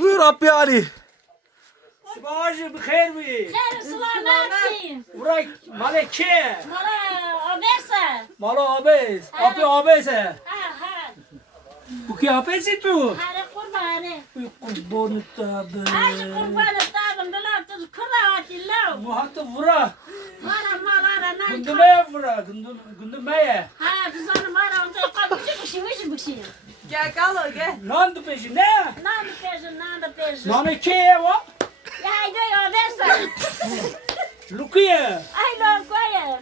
Buyur Rabbi Ali. Sibacı bir hayır mı? Her selamet. Burak maleke. Mara obesa. Malo abes. Abi abese. Ha ha. Bu ki abesi tu. Hare kurbanı. Bu kurbonu tabi. Aşı kurbanı tabın dolaptı kura atilla. Bu hatta vura. Mara mara nan. Gündüme vura. Gündüm gündümeye. Ha kızanı mara onda şey bir şey bir şey. Gel kal o gel. Nandı peşi ne? Nandı peşi, nandı peşi. Nanı ki eva? Ya yo yo desa. Lukuye. Luquinha. lan koye.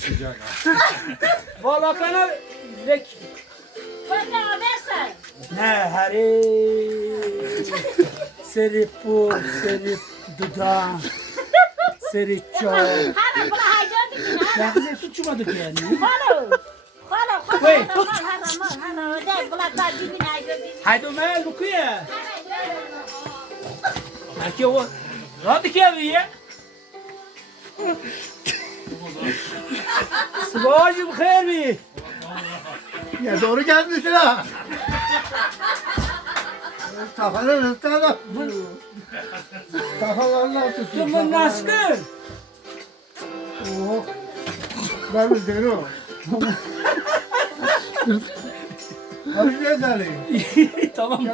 Sıcak ha. Valla kana lek. Koye o desa. Ne hari. Serip bu, serip dudağın. Seri ço. Hara bula haydi bir Ya kızı tutmadık yani. Halo. Halo. Halo. Halo. Halo. De bula ta dibine haydi bir. Haydi me Lukiye. Aki o. Hadi ki abi ya. Sıvacım hayır mi? Ya doğru gelmişsin ha. Kafanı rıhtana. Kafalarına tutun. Tumun naskır. Oh. Ben bir. Hadi ne deli? tamam.